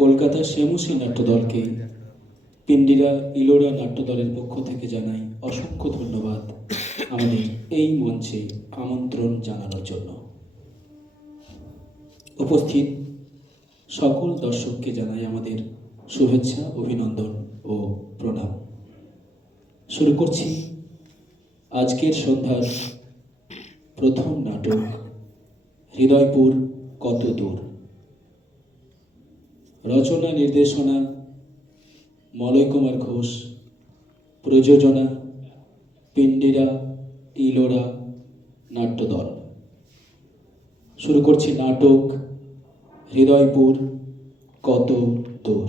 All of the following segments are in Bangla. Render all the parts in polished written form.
কলকাতা শ্যামশ্রী নাট্যদলকে পিন্ডিরা ইলোরা নাট্যদলের পক্ষ থেকে জানাই অসংখ্য ধন্যবাদ আমাদের এই মঞ্চে আমন্ত্রণ জানানোর জন্য। উপস্থিত সকল দর্শককে জানাই আমাদের শুভেচ্ছা, অভিনন্দন ও প্রণাম। শুরু করছি আজকের সন্ধ্যার প্রথম নাটক হৃদয়পুর কত দূর। রচনা নির্দেশনা মলয় কুমার ঘোষ, প্রযোজনা পিন্ডিরা ইলোরা নাট্যদল। শুরু করছি নাটক হৃদয়পুর কত দূর।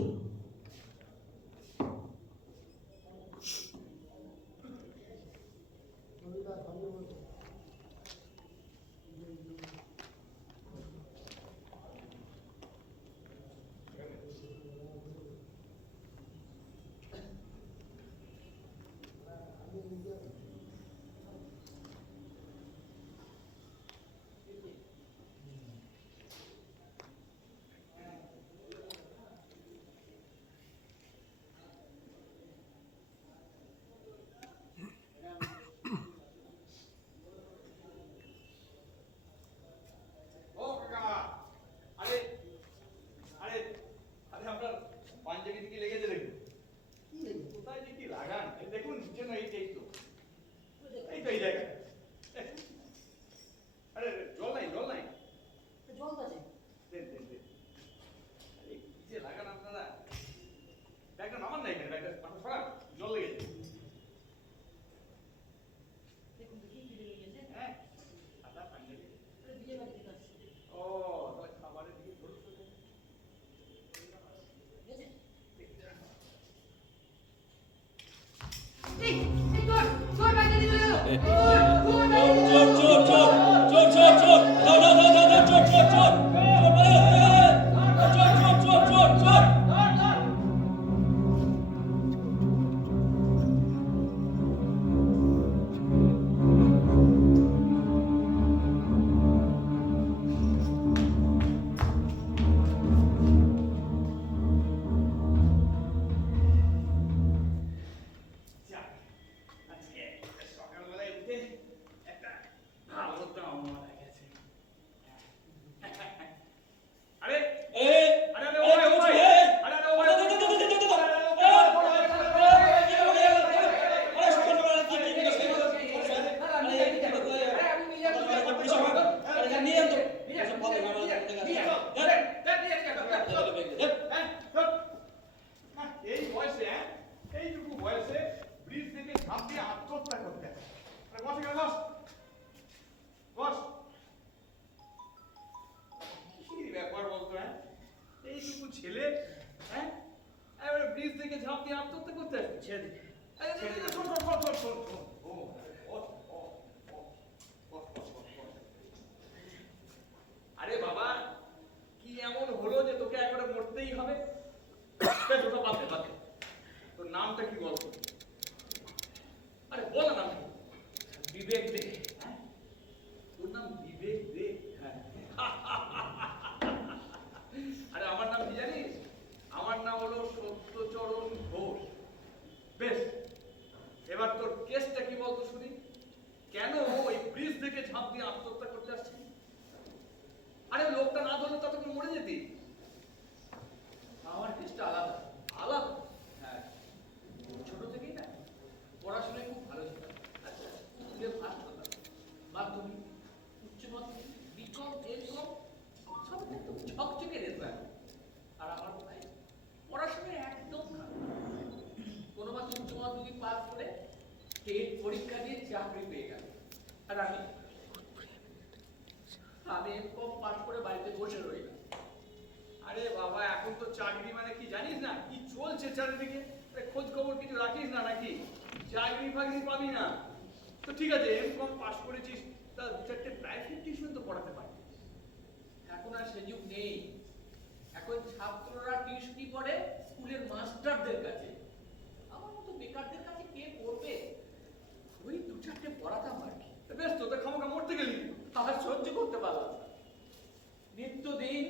নিত্যদিন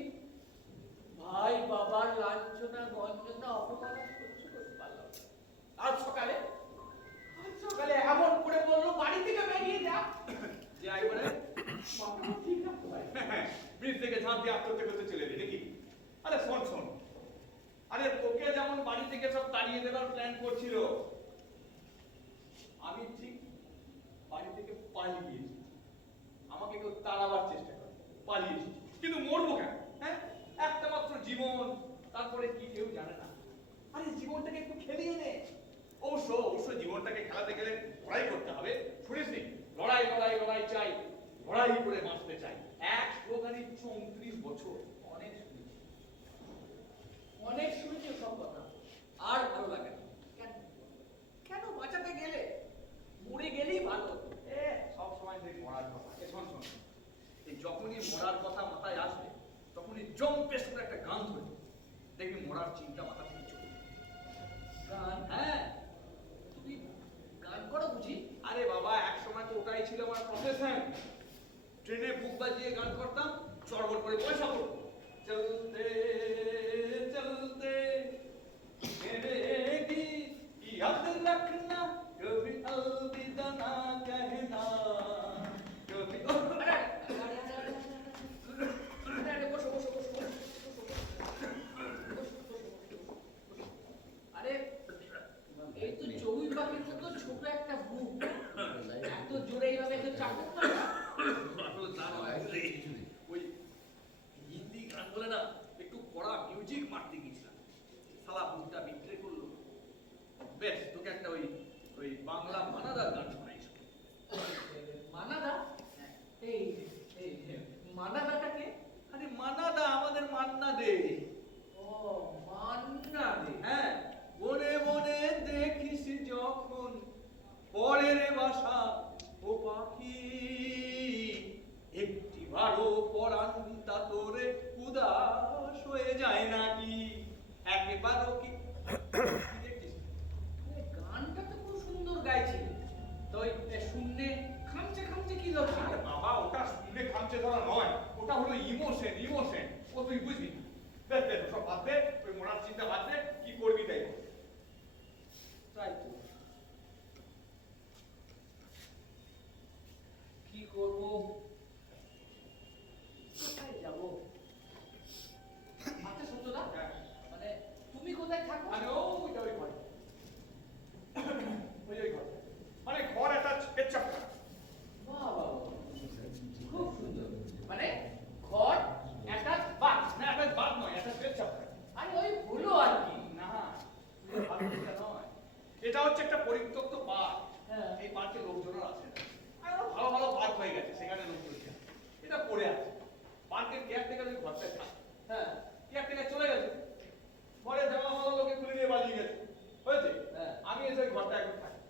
ভাই বাবার লাঞ্চ তাড়িয়ে দেবার প্ল্যান করছিল। আমি ঠিক বাড়ি থেকে পালিয়ে এসেছি। আমাকে কেউ তাড়াবার চেষ্টা করে পালিয়ে এসেছি, কিন্তু মরবো কেন? হ্যাঁ, একটা মাত্র জীবন, তারপরে কি কেউ জানে না। আরে জীবনটাকে একটু খেলিয়ে নে। অবশ্য জীবনটাকে খেলাতে গেলে লড়াই করতে হবে। শুনিসনি, লড়াই লড়াই লড়াই চাই, লড়াই করে বাঁচতে চাই। এক স্লোগানই 34 বছর। অনেক শুনেছি, অনেক শুনেছি সব কথা, আর ভালো লাগে না। কেন কেন বাঁচাতে গেলে মরে গেলেই ভালো। সব সময় দেখি মরার কথা। শোন শোন, এই যখনই মরার কথা মাথায় আসবে তখনই জম্পেশ করে একটা গান ধরে দেখবি মরার চিন্তা মাথা থেকে চলে যাবে। গান? হ্যাঁ, তুমি গান করো বুঝি? আরে বাবা, এক সময় তো ওটাই ছিল আমার প্রফেশন। ট্রেনে বুক বাজিয়ে গান করতাম, চড়বড় করে পয়সা করতাম। চলতে চলতে मेरे याद रखना कभी अलविदा ना कहना कभी। আরে বসো বসো বসো বসো। আরে এই তো চড়ুই পাখির মতো ছোট একটা বুক, এত জোরে এইভাবে তো চাপক না। ওই হিন্দি গান বলে না, একটু কড়া মিউজিক মারতে গেছিলাম, সালা বুকটা বিক্রি করলো। বেশ, তোকে একটা ওই ওই বাংলা মানাদার গান শোনাই। মানাদা? এই এই মানাদাটাকে? আরে মানাদা আমাদের মান্না দে। ও মান্না দে। হ্যাঁ, মনে মনে দেখিস যখন পরের বাসা ও পাখি, একটিবারও পরান্তা তোরে উদাস হয়ে যায় নাকি একবারও কি দেখছিস? গানটা তো খুব সুন্দর গাইছিল, তো শুনলে খামচে খামচে কি দরকার? আরে বাবা, ওটা শুনলে খামচে ধরা নয়, ওটা হলো ইমোশন। ইমোশন ও তুই বুঝবি না। বেশ বেশ, সব বাদ দে, ওই মরার চিন্তা বাদ দে, কি করবি তাই কর। তাই তো, কি করব, কোথায় যাব? আচ্ছা সত্যদা, হ্যাঁ। মানে তুমি কোথায় থাকো? আরে ওইটা ওই ঘর, ওই ঘর, মানে ঘর একটা পেচ্ছাপ। বাহ বাহ, খুব সুন্দর। মানে ঘর একটা বাদ? না, একটা বাদ নয়, একটা পেচ্ছাপ। আরে ওই হলো আর কি। না, ভালোটা নয়, এটা হচ্ছে একটা পরিত্যক্ত পার্ক। হ্যাঁ। এই পার্কে লোকজনও আছে না, আর ভালো ভালো পার্ক হয়ে গেছে, সেখানে লোকজন যায়। এটা পড়ে আছে। পার্কের কেয়ারটেকার ওই ঘরটায় থাকে। হ্যাঁ কেয়ারটেকার চলে গেছে, ঘরে জামা মালা লোকে খুলে নিয়ে পালিয়ে গেছে, হয়েছে। হ্যাঁ। আমি এসে ওই ঘরটা এখন থাকি।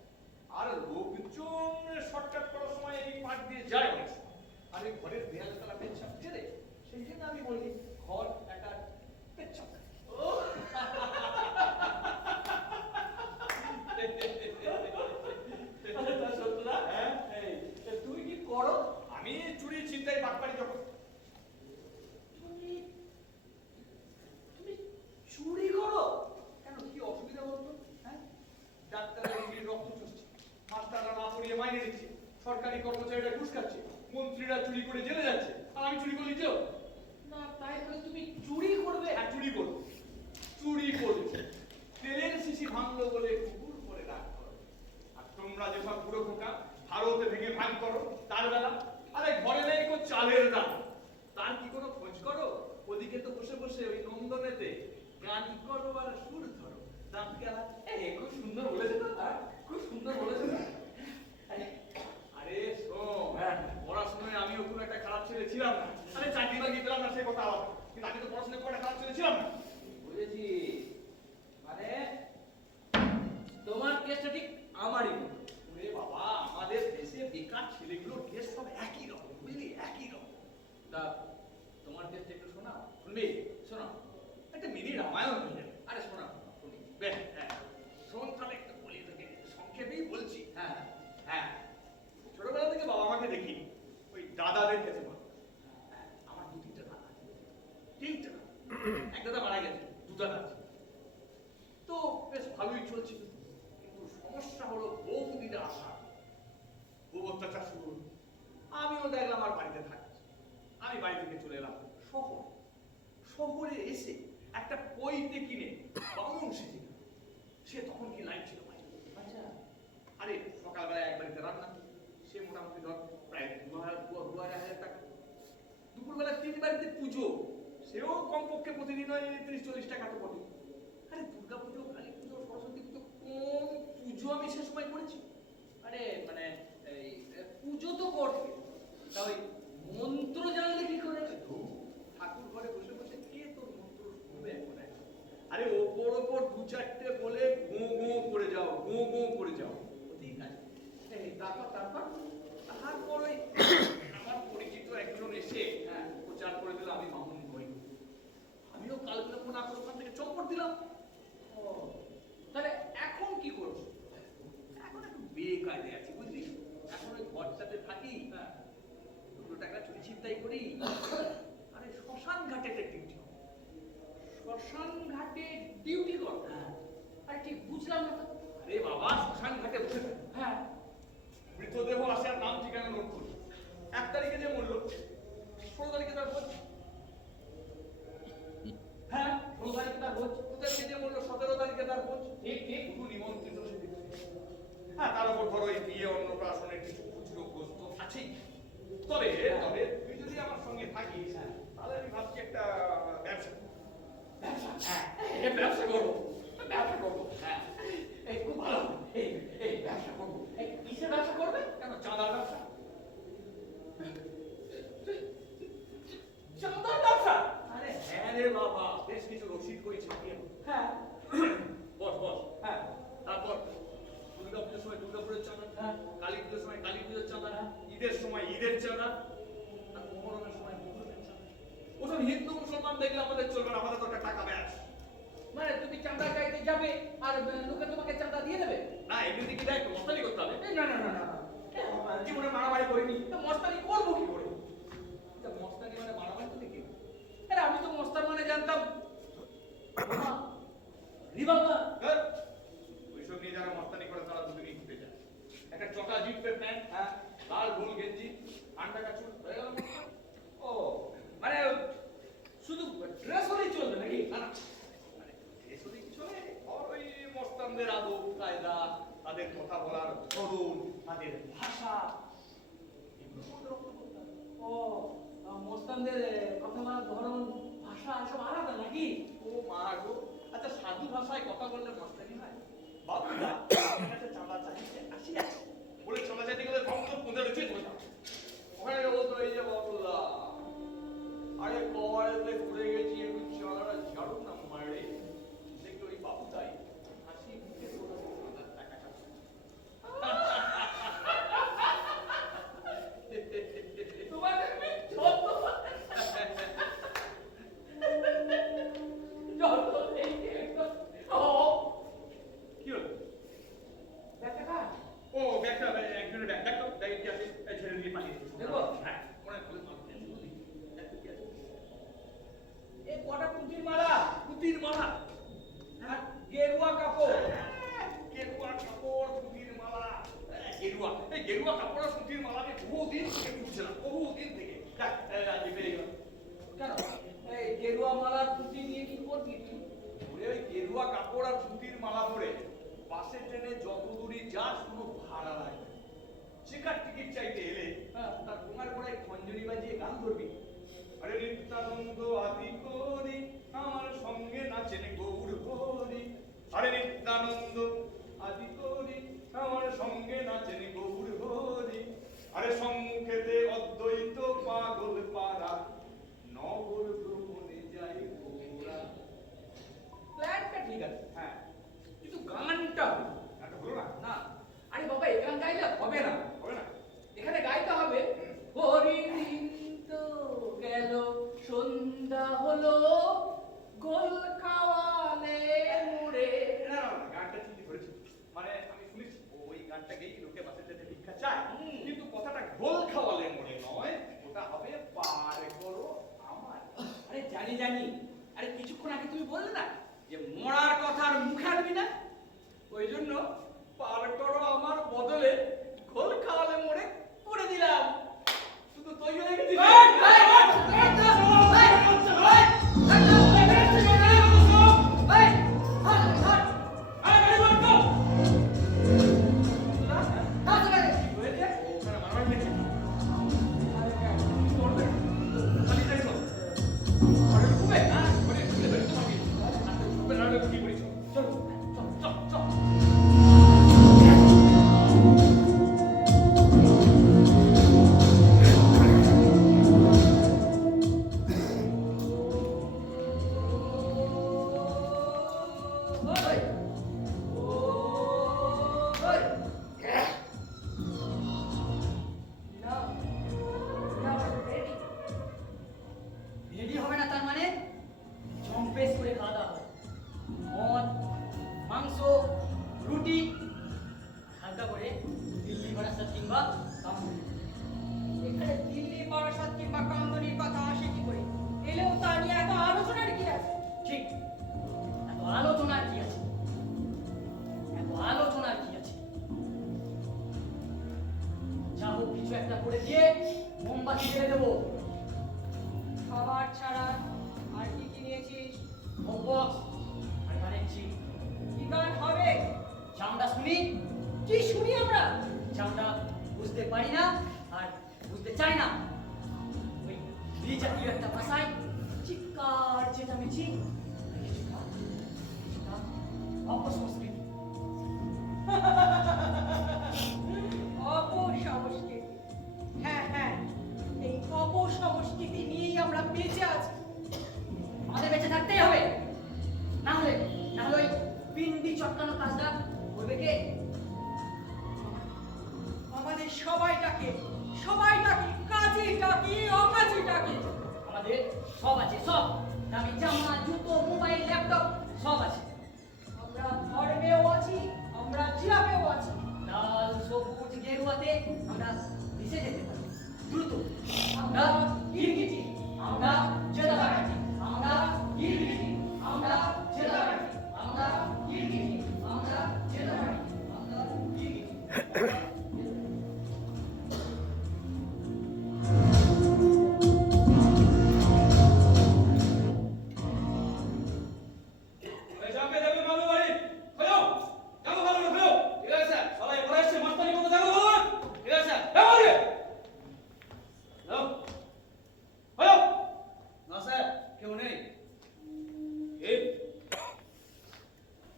আর লোকজন শর্টকাট করার সময় এই পার্ক দিয়ে যায় অনেক সময়। আর এই ঘরের দেয়ালে তারা পেচ্ছাপ ছেড়ে, সেই জন্য আমি বলি ঘর একটা পেচ্ছাপ। ও সত্যদা, হ্যাঁ, এই তুমি কি করো? আমি চুরি ছিনতাই বাটপারি যখন। তুমি তুমি চুরি করো? কেন, কি অসুবিধা বলতো? হ্যাঁ, ডাক্তাররা রোগীর রক্ত চুষছে, মাস্টাররা না পড়িয়ে মাইনে দিচ্ছে, সরকারি কর্মচারীরা ঘুষ খাচ্ছে, মন্ত্রীরা চুরি করে জেলে যাচ্ছে, আর আমি চুরি করলি কেউ? না তাই বলে তুমি চুরি করবে? হ্যাঁ, চুরি করবো, চুরি করবো। তেলের শিশি ভাঙলো বলে কুকুর করে রাগ করো। আর তোমরা যেসব বুড়ো খোকা ভারতে ভেঙে ভাগ করো, তার বেলা আরে ঘরে নেই কো চালের দাম, তার কি কোনো খোঁজ করো? ওদিকে তো বসে বসে ওই নন্দনেতে গান করো আর সুর ধরো, দাম গেলা। খুব সুন্দর বলেছে তো, খুব সুন্দর বলেছে না? আরে শোন, পড়াশোনায় আমিও খুব একটা খারাপ ছেলে ছিলাম না। আরে চাকরি বাকরি পেলাম না সে কথা আলাদা, কিন্তু আমি তো পড়াশোনায় খুব একটা খারাপ ছেলে ছিলাম না। বুঝেছি, মানে তোমার কেসটা ঠিক আমারই মতো। ওরে বাবা, আমাদের দেশে বেকার ছেলেগুলোর কেস সব একই রকম, বুঝলি, একই রকম। তা তোমার কেসটা একটু শোনাও। শুনবি? শোনাও। একটা মিনি রামায়ণ হয়ে যাবে। আরে শোনাও, শুনি। বেশ, হ্যাঁ, শোন তাহলে একটু বলি তোকে, সংক্ষেপেই বলছি। হ্যাঁ হ্যাঁ, ছোটবেলা থেকে বাবা মাকে দেখি ওই দাদাদের কাছে বল। আমার দু তিনটা দাদা আছে, তিনটা দাদা। এক দাদা মারা গেছে, দু দাদা আছে। তো বেশ ভালোই চলছিল, কিন্তু সমস্যা হলো বৌদিরা আসা, বউ অত্যাচার শুরু হলো। আমিও দেখলাম আর বাড়িতে থাকছি। আমি বাড়ি থেকে চলে এলাম শহর। শহরে এসে একটা পৈতে কিনে বামুন সেজে গেলাম। সে তখন কি লাইন ছিল ভাই। আচ্ছা আরে সকালবেলা এক বাড়িতে রান্না, সে মোটামুটি ধর প্রায় 2,000 টাকা। দুপুরবেলা 3 বাড়িতে পুজো, সেও কমপক্ষে প্রতিদিন ওই 30-40 টাকা তো বটে। আরে দুর্গা পুজো, কালী পুজো, সরস্বতী পুজো, কোন পুজো আমি সে সময় করেছি? আরে মানে এই পুজো তো করতে, তা ওই মন্ত্র জানলে কি করে? ঠাকুর ঘরে বসে বসে কে তোর মন্ত্র শুনবে এখন? আরে ওপর ওপর 2-4টে বলে গো গো করে যাও, গো গো করে যাও, ঠিক আছে। তারপর তারপর ওই আমার পরিচিত একজন এসে প্রচার করে দিল আমি মামুন নই। আমিও কালকে না করে ওখান থেকে চম্পট দিলাম। ও তাহলে এখন কি করছো? এখন একটু বেকায়দে আছি বুঝলি। এখন ওই ঘরটাতে থাকি, 2 টাকা চুরি ছিনতাই করি। আরে শ্মশান ঘাটে ডিউটি। শ্মশান ঘাটে ডিউটি কর? আরে ঠিক বুঝলাম না তো। আরে বাবা, শ্মশান ঘাটে বসে থাকি। হ্যাঁ মৃতদেহ আসে আর নাম ঠিকানা নোট করি। 1 তারিখে যে মরলো, 16 তারিখে তার ভোজ। হ্যাঁ 16 তারিখে তার ভোজ। 2 তারিখে যে মরলো, 17 তারিখে তার ভোজ। ঠিক ঠিক। শুধু নিমন্ত্রিত সেদিন। তার উপর ধরো এই বিয়ে অন্নপ্রাশনের কিছু খুচরো গোস্ত আছেই। তবে তবে তুই যদি আমার সঙ্গে থাকিস, তাহলে আমি ভাবছি একটা ব্যবসা করব। ব্যবসা করবো, ব্যবসা করবো। হ্যাঁ এই খুব ভালো। এই ব্যবসা করবো। এই কিসের ব্যবসা করবে? কেন, চাঁদার ব্যবসা। চাঁদার ব্যবসা? আরে হ্যাঁ রে বাবা, বেশ কিছু রসিদ করি ছাপিয়ে। হ্যাঁ বস বস। হ্যাঁ তারপর দুর্গাপুজোর সময় দুর্গাপুজোর চাঁদা, হ্যাঁ। কালী পুজোর সময় কালী পুজোর চাঁদা, হ্যাঁ। ঈদের সময় ঈদের চাঁদা, আর মুহররমের সময় মুহররমের চাঁদা। ওসব হিন্দু মুসলমান দেখলে আমাদের চলবে না, আমাদের দরকার টাকা ব্যাস। মানে তুমি চাঁদা চাইতে যাবে আর লোকে তোমাকে চাঁদা দিয়ে দেবে? না, এমনিতে কি দেয়, মস্তানি করতে হবে। এই না না না না, জীবনে মারামারি করিনি, তো মস্তানি করবো কি করে? তা মস্তানি মানে মারামারি তো দেখি। আরে আমি তো মস্তান মানে জানতাম রিভলভার। হ্যাঁ, ওইসব নিয়ে যারা মস্তানি করে তারা দুদিনই ঘুরতে যায়। একটা চটা জিপের প্যান্ট, লাল ভুল গেঞ্জি, আন্ডা কাচুর, হয়ে গেল মস্তান। ও মানে শুধু ড্রেস হলেই চলবে নাকি? না না, মানে এসবই কিছু নেই। আর ওই মস্তানদের আদব কায়দা, তাদের কথা বলার ধরন, তাদের ভাষা, এগুলো মনে রক্ষা করতে হবে। ও মস্তানদের কথা বলার ধরন, ভাষা এসব আলাদা নাকি? ও মা গো, আচ্ছা সাধু ভাষায় কথা বললে মস্তানি হয়? বাবুদা আমার কাছে চাঁদা চাইছে 80 আছে বলে চাঁদা চাইতে গেলে ভক্ত 15 চেয়ে বসা। ওখানে যাবো তো এই যে বাবুদা, আরে কবারেতে ঘুরে গেছি, একটু চাঁদাটা ঝাড়ুন না মারে। দেখি ওই বাবুদাই হাসি মুখে বলে চাঁদার টাকাটা। তোমার যত কি হলো? দেখা ও ব্যাগটা, একজনের ব্যাগ, ব্যাগ তো ব্যাগে কি আছে ছেড়ে দিয়ে পালিয়ে গেছে। দেখো? হ্যাঁ, মনে হয় মানুষ বুঝলি। দেখো কি আছে। এই কটা পুঁতির মালা পুতির মালা, আর গেরুয়া কাপড়। গেরুয়া কাপড়, পুতির মালা, গেরুয়া, এই গেরুয়া কাপড় আর পুতির মালা আমি বহুদিন থেকে খুঁজছিলাম, বহুদিন থেকে। দেখ, আজকে পেয়ে গেলাম। কেন এই গেরুয়া মালার পুঁতি নিয়ে কি করবি তুই? ওরে ওই গেরুয়া কাপড় আর পুতির মালা পরে বাসে ট্রেনে যত দূরই যাস কোনো ভাড়া লাগবে না। চেকার টিকিট চাইতে এলে তার গোঙার গোড়ায় খঞ্জনি বাজিয়ে গান ধরবি। আরে নিত্যানন্দ আদি করি আমার সঙ্গে নাচেন গৌর হরি। আরে নিত্যানন্দ আদি করি আমার সঙ্গে নাচেন গৌর হরি। আরে সম্মুখেতে অদ্বৈত পাগল পাড়া নগর ভ্রমণে যাই ঘোরা। প্ল্যানটা ঠিক আছে হ্যাঁ, কিন্তু গানটা হলো এটা হলো না? না। আরে বাবা এই গান গাইলে হবে না, হবে না? এখানে গাইতে হবে হরিদিন তো গেল সন্ধ্যা হলো গোল খাওয়ালে মোড়ে। না, গানটা ঠিকই ধরেছি। মানে আমি শুনেছি ওই গানটা গেয়েই লোকে বাসে ট্রেনে ভিক্ষা চায়, কিন্তু কথাটা গোল খাওয়ালে মনে নয়, ওটা হবে পার করো আমার। আরে জানি জানি, আরে কিছুক্ষণ আগে তুমি বললে না যে মরার কথা আর মুখে আনবি না, ওই জন্য পার করো আমার বদলে গোল খাওয়ালে মোড়ে করে দিলাম। শুধু তৈরি হয়ে গেছি। এই কি করি চল চল চল চল চল ওই, ওই। না, না, ready? Ready হবে না তার মানে জম্পেস করে খাওয়া দাওয়া হবে। মদ, মাংস, রুটি, হালকা করে দিল্লি বারাসাত কিংবা কামদুনি। এখানে দিল্লি বারাসাত কিংবা কামদুনির কথা আসে কি করে? এলেও তা নিয়ে এত আলোচনার কি আছে? ঠিক, এত আলোচনার কি আছে? এত আলোচনার কি আছে? যা হোক কিছু একটা করে দিয়ে মোমবাতি জ্বেলে দেবো। খাবার ছাড়া আর কি কি নিয়েছিস? বক্স আর গানের চিপ। কি গান হবে? চামড়া শুনি, কি শুনি আমরা? চামড়া বুঝতে পারি না আর বুঝতে চাই না। ওই বিজাতীয় একটা ভাষায় চিৎকার চেঁচামেচি, কিছুটা কিছুটা অপসংস্কৃতি। অপসংস্কৃতি। হ্যাঁ হ্যাঁ, এই অপসংস্কৃতি নিয়েই আমরা বেঁচে আছি। আমাদের বেঁচে থাকতেই হবে, না হলে ওই পিন্ডি চটকানো কাজটা করবে কে? আমাদের সবাইটাকে কাজে ডাকি অকাজে ডাকি। আমাদের সব আছে, সব দামি জামা, জুতো, মোবাইল, ল্যাপটপ সব আছে। আমরা ধর্মেও আছি, আমরা জিরাফেও আছি। লাল সবুজ গেরুয়াতে আমরা মিশে যেতে পারি দ্রুত। আমরা গিরগিটি, আমরা জেদাবাটি, আমরা গিরগিটি, আমরা জেদাবাটি, আমরা গিরগিটি, আমরা জেদাবাটি, আমরা গিরগিটি। এই যাবে যাবে মামা বাড়ি খোলো যাবো ভালো না খোলো ঠিক আছে স্যার সবাই পড়ে আসছে মাস্টারি মতো যাবো ভালো না ঠিক আছে স্যার এই বাড়ি নাও খোলো না স্যার কেউ নেই এই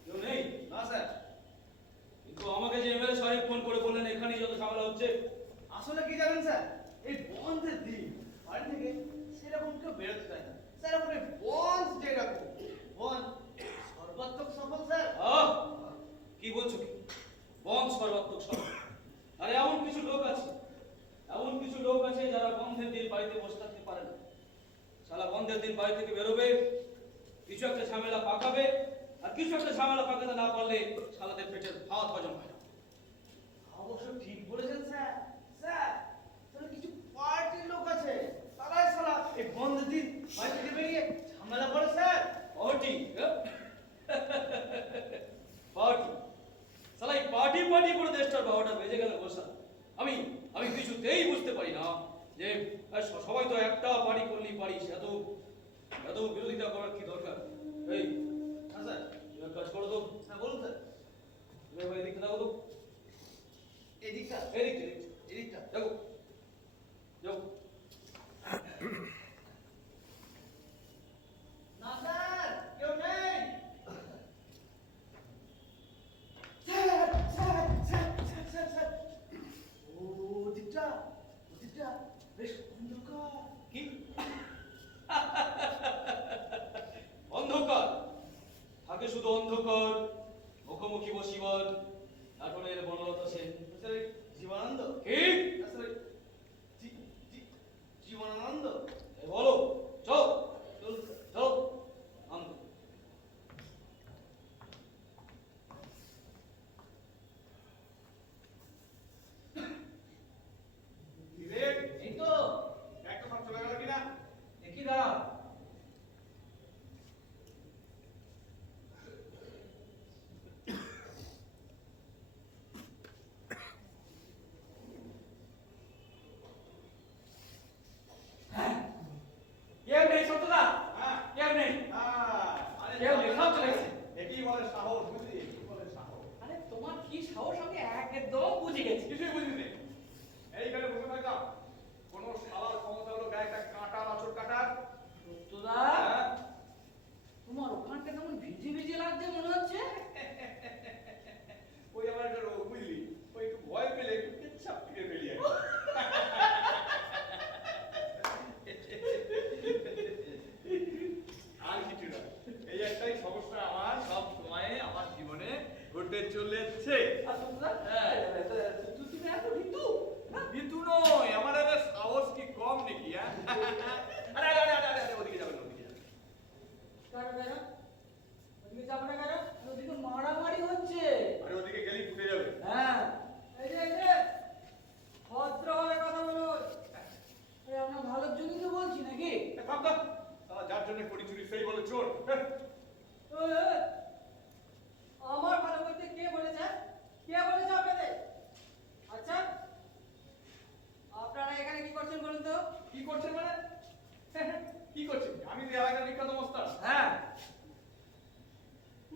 কেউ নেই না স্যার কিন্তু আমাকে যে এমএলএ সাহেব ফোন করে বললেন এখানেই যত ঝামেলা হচ্ছে আসলে কি জানেন স্যার এই বন্ধের দিন বাড়ি থেকে সেরকম কেউ বেরোতে চায় না স্যার এখন এই বন্ধ যেরকম বন্ধ সর্বাত্মক সফল স্যার আহ কি বলছো কি বন্ধ সর্বাত্মক সফল আরে এমন কিছু লোক আছে যারা বন্ধের দিন বাড়িতে বসে থাকতে পারে না শালা বন্ধের দিন বাড়ি থেকে বেরোবে কিছু একটা ঝামেলা পাকাবে আর কিছু একটা ঝামেলা পাকাতে না পারলে শালাদের পেটের ভাত হজম হয় না অবশ্য ঠিক বলেছেন স্যার স্যার তাহলে কিছু পার্টির লোক আছে তারাই সালা এই বন্ধের দিন বাড়ি থেকে বেরিয়ে ঝামেলা করে স্যার পার্টি পার্টি শালা এই পার্টি করে দেশটার বারোটা বেজে গেল বসা আমি কিছুতেই বুঝতে পারি না যে সবাই তো একটা পার্টি করলেই পারিস এত বিরোধিতা করার কি দরকার এই হ্যাঁ স্যার তুমি এক কাজ করো তো হ্যাঁ বলুন স্যার তুমি একবার এদিকটা দেখো তো এদিকটা এদিকটা দেখো যাও না স্যার কেউ নেই sir sir sir sir sir sir ওদিকটা বেশ অন্ধকার কি অন্ধকার থাকে শুধু অন্ধকার মুখোমুখি বসিবার নাটনের বনলতা সেন স্যার ওই জীবনানন্দ কি স্যার জীবনানন্দ এই বলো চল চলুন স্যার চল আনন্দ বিবেক এই তো একটা সব চলে গেল কিনা দেখি দাঁড়াও। কেউ নেই সত্যদা, হ্যাঁ কেউ নেই। আরে কেউ নেই, সব চলে গেছে। একই বলে সাহস বুঝলি একই বলে সাহস আরে তোমার কি সাহস আমি একদম বুঝে গেছি। কিছুই বুঝিনি এইখানে বসে থাকলাম কোন শালার ক্ষমতা হলো গায়ে একটা কাঁটা আঁচড় কাটার সত্যদা, হ্যাঁ? তোমার ওখানটা কেমন ভিজে ভিজে লাগছে দেখে মনে হচ্ছে? ওই আমার একটা রোগ বুঝলি, ওই একটু ভয় পেলে একটু পেচ্ছাপ থেকে ফেলি আর কি। আর কিছু না, এই একটাই সমস্যা আমার সব সময়ে আমার জীবনে ঘটে চলেছে। আর তোমরা হ্যাঁ। তুমি এত ঋতু কিন্তু নয়, আমার আরে সাহস কি কম নাকি? হ্যাঁ, আরে আরে আরে আরে আরে, ওদিকে যাবেন না, ওদিকে যাবেন। কেন কেন? ওদিকে যাবো না কেন? ওদিকে মারামারি হচ্ছে। আরে ওদিকে গেলেই ফুটে যাবে। হ্যাঁ এই যে ভদ্রভাবে কথা বলুন। আরে আমরা ভালোর জন্যই তো বলছি নাকি? থাম থাম, তারা যার জন্য করি চুরি সেই বলে চোর। হ্যাঁ। ওই, ওই, আমার ভালো করতে কে বলেছে? কে বলেছে আপনাদের? আচ্ছা, আপনারা এখানে কি করছেন বলুন তো? কি করছেন মানে? কি করছেন? আমি যে এলাকার বিখ্যাত মস্তান। হ্যাঁ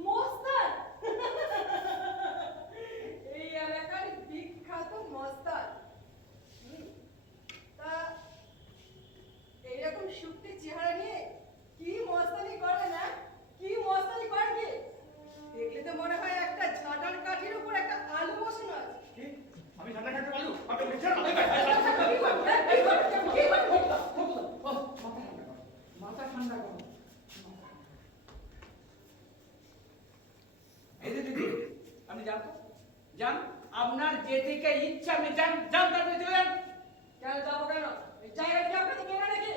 মস্তান। এই এলাকার বিখ্যাত মস্তান। তা এইরকম শুকতি চেহারা নিয়ে কি মস্তানি করে না? কি মস্তানি করে কি? দেখলে তো মনে হয় একটা ঝাঁটার কাঠির উপর একটা আলু বসানো আছে। কি? আমি ঠান্ডা খাইতে পারলু? আপনি লিখছেন? মাথা ঠান্ডা করো। এই যে দিদি, আপনি যান তো, যান, আপনার যেদিকে ইচ্ছা আপনি যান, যান, তারপরে চলে যান। কেন যাবো কেন? এই জায়গাটি আপনাদের কেনা নাকি?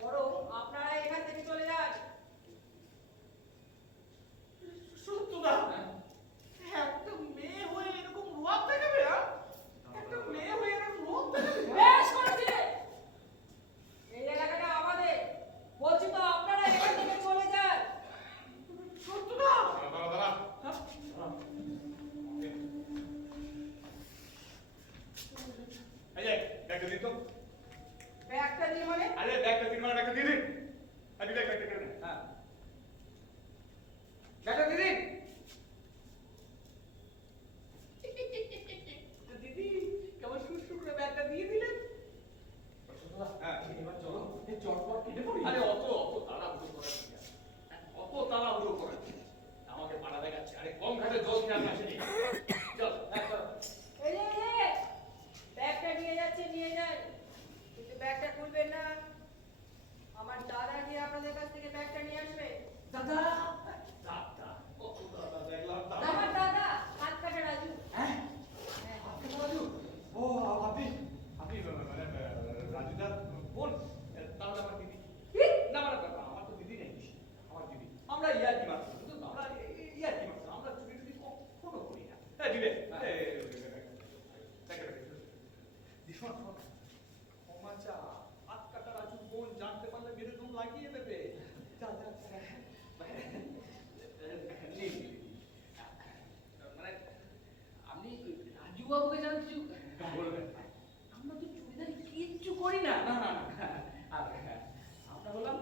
বরং আপনারা এখান থেকে চলে যান। সত্যদা, একটা মেয়ে হয়ে এরকম রোয়াব দেখাবে? হ্যাঁ? একটা মেয়ে হয়ে এরকম রোয়াব দেখাবে? বেশ করেছে। এই এলাকাটা আমাদের। বলছি তো আপনারা এখান থেকে চলে যান। সত্যদা! দাঁড়া, দাঁড়া, দাঁড়া। এই যে, ব্যাগটা দিন তো। ব্যাগটা দিয়ে মানে? আরে ব্যাগটা দিন মানে ব্যাগটা দিয়ে দিন। আরে ব্যাগটা দিয়ে দিন। হ্যাঁ ব্যাটা দিদি, তো দিদি কেমন সুরসুর করে ব্যাগটা দিয়ে দিলেন। হ্যাঁ। এবার চলো, এই চটপট কেটে পড়ি। আরে অত তাড়াহুড়ো করার কি আছে? অত তাড়াহুড়ো করার কি আছে? আমাকে পাড়া দেখাচ্ছে। আরে কম ঘাটে জল খেয়ে আমি আসিনি। চল, হ্যাঁ, চলো। এই যে, ব্যাগটা নিয়ে যাচ্ছে নিয়ে যান। কিন্তু ব্যাগটা খুলবেন না। আমার দাদা গিয়ে আপনাদের কাছ থেকে ব্যাগটা নিয়ে আসবে। দাদা, দাদা, কত দাদা দেখলাম দাদা। আমার দাদা হাত কাটা রাজু। হ্যাঁ হ্যাঁ। আপনি রাজু, ও আপনি মানে রাজুদার বোন, তাহলে আমার দিদি। কি? না মানে আমার তো দিদি নেই, আমার দিদি। আমরা ইয়ার্কি মারছি, বুঝলেন তো? আমরা ইয়ার্কি মারছি, আমরা চুরি টুরি কখনো করি না। হ্যাঁ দিবে। শোন শোন, ক্ষমা চা, হাত কাটা রাজু বোন জানতে পারলে মেরে দম লাগিয়ে দেবে। যা যা যা। নেই, মানে আপনি রাজু বাবুকে জানেন কিছু বলবেন। আমরা তো চুড়িদার কিচ্ছু করি না। না না না। আর আমরা হলাম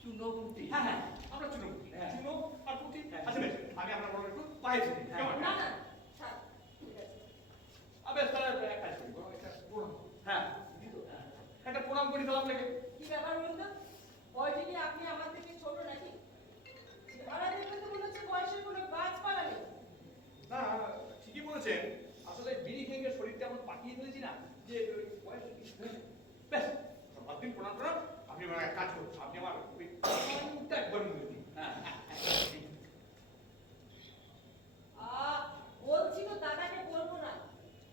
চুনোপুটি। হ্যাঁ হ্যাঁ, আমরা চুনো হ্যাঁ। চুনো আর পুঁটি। হ্যাঁ। আচ্ছা বেশ, আমি আপনার বড় একটু পায়ে চলি, কেমন? না না থাক, ঠিক আছে। আবে তাহলে এক কাজ করি, বরং একটা প্রণাম। হ্যাঁ, একটা প্রণাম করি তাহলে আপনাকে। কি ব্যাপার বলুন তো? বয়সে কি আপনি আমার থেকে ছোট নাকি? চেহারা দেখলে তো মনে হচ্ছে বয়সের কোনো গাছপালা নেই। না, ঠিকই বলেছেন। আসলে বিড়ি খেয়ে খেয়ে শরীরটা এমন পাকিয়ে ফেলেছি না যে ওই বয়স কিছু হয়ে যায়। বেশ, সব দিন প্রণাম প্রণাম। আপনি আমার এক কাজ করুন, আপনি আমার ওই কানটা একবার মুড়ে দিন। হ্যাঁ, বলছি তো দাদাকে বলবো না।